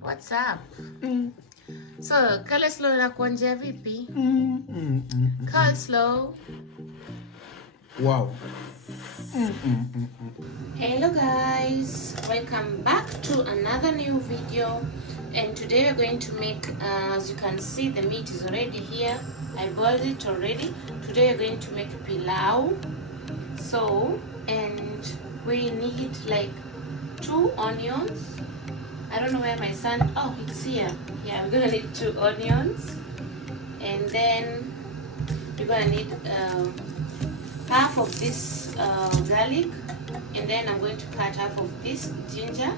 What's up? So, coleslaw inakuonjea vipi? Coleslaw. Wow. Hello guys, welcome back to another new video, and today we're going to make, as you can see, the meat is already here. I boiled it already. Today we're going to make pilau. So, and we need like 2 onions. I don't know where my son, oh, it's here. Yeah, we're gonna need 2 onions, and then you're gonna need half of this garlic, and then I'm going to cut half of this ginger,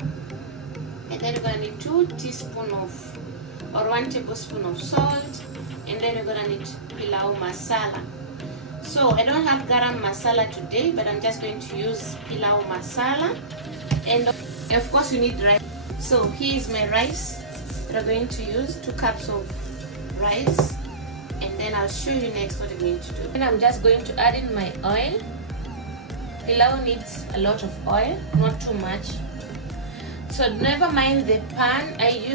and then you're gonna need 2 teaspoons of, or 1 tablespoon of salt, and then you're gonna need pilau masala. So I don't have garam masala today, but I'm just going to use pilau masala, and of course you need rice. So here is my rice that I'm going to use, 2 cups of rice, and then I'll show you next what I'm going to do. And I'm just going to add in my oil. Pilau needs a lot of oil, not too much. So never mind the pan. I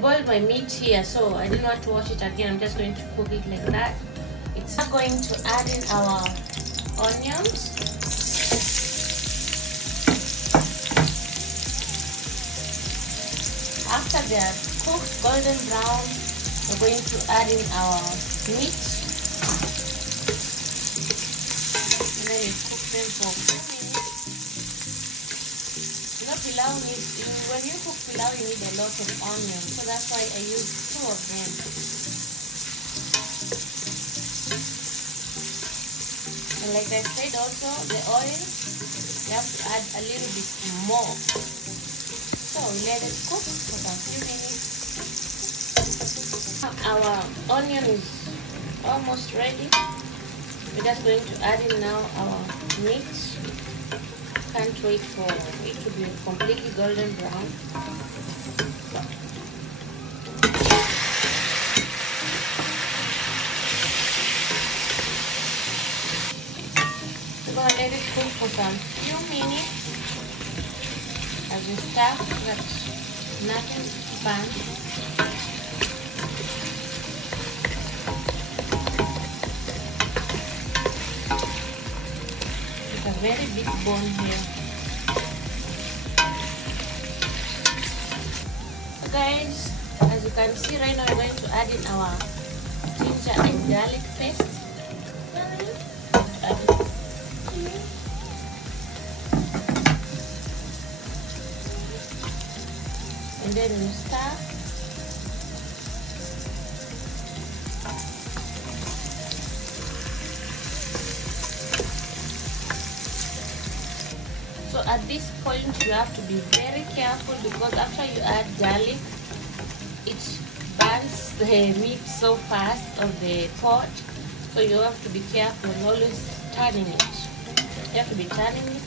boiled my meat here, so I didn't want to wash it again. I'm just going to cook it like that. It's going to add in our onions. After they are cooked golden brown, we're going to add in our meat, and then you cook them for a few minutes. You know, pilau needs, when you cook pilau, you need a lot of onions, so that's why I use 2 of them. And like I said, also the oil, you have to add a little bit more. So let it cook for a few minutes. Our onion is almost ready. We're just going to add in now our meat. Can't wait for it to be completely golden brown. We're going to let it cook for some few minutes. As you stir, that nothing burns. It's a very big bone here. So guys, as you can see right now, we're going to add in our ginger and garlic paste. And then you stir. So at this point you have to be very careful, because after you add garlic, it burns the meat so fast of the pot. So you have to be careful and always turning it. You have to be turning it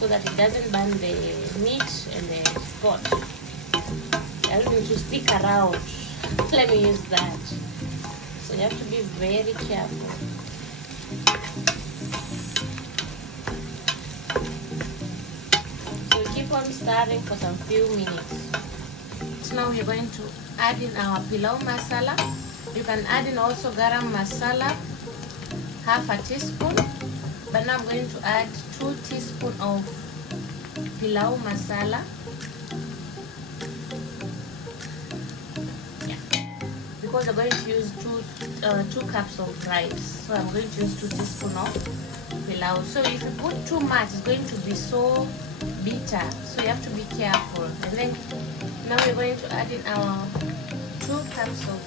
so that it doesn't burn the meat and the pot. I don't need to stick around. Let me use that. So you have to be very careful. So we keep on stirring for some few minutes. So now we're going to add in our pilau masala. You can add in also garam masala, half a teaspoon. But now I'm going to add 2 teaspoons of pilau masala. Because I'm going to use 2 cups of rice, so I'm going to use 2 teaspoons of pilau. So if you put too much, it's going to be so bitter, so you have to be careful. And then now we're going to add in our 2 cups of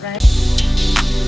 rice.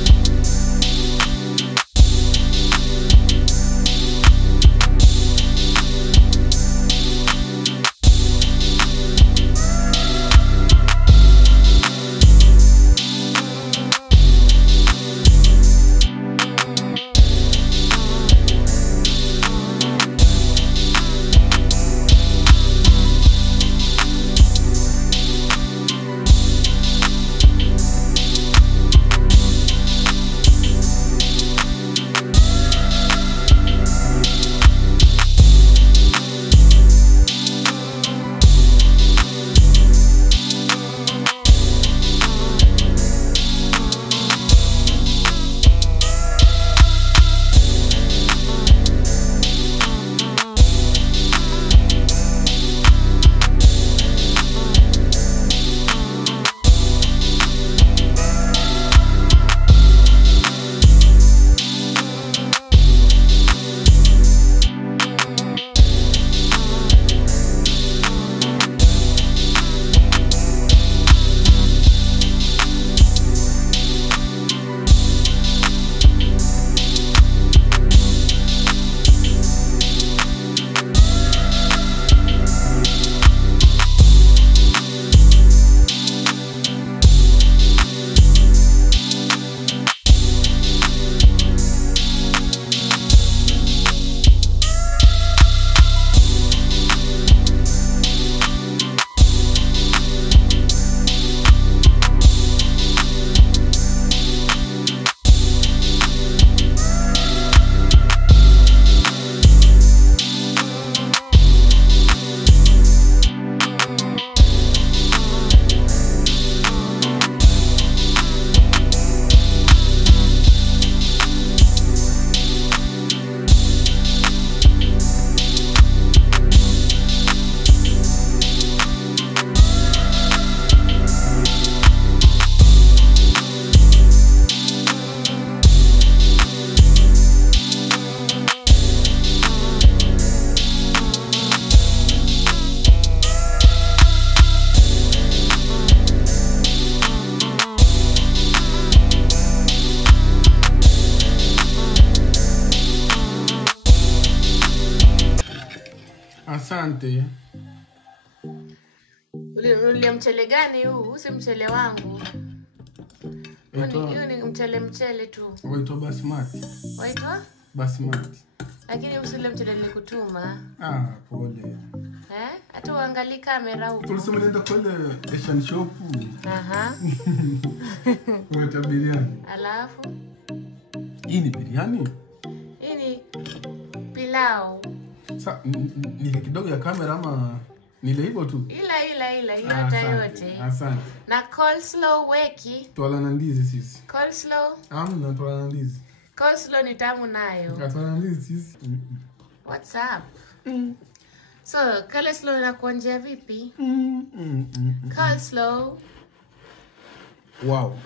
Asante. Ule mchele gani huu? Si mchele wangu. Hiyo ni mchele tu. Waitwa basmati. Waitwa? Basmati. Lakini usile mchele nilikutuma. Pole. Hata uangalie kamera huko. Tulisema nenda kule Asian shop. Waita biriani. Alafu Hii ni biriani? Hii ni pilau. Sasa ni kidogo ya kamera ama nile hivyo tu? Ila yote. Asante. Na coleslaw weki. Twala na ndizi sisi. Coleslaw? Amna twala na ndizi. Coleslaw ni tamu nayo. Twala na ndizi sisi. What's up? So, coleslaw inakuonjea vipi? Coleslaw. Wow.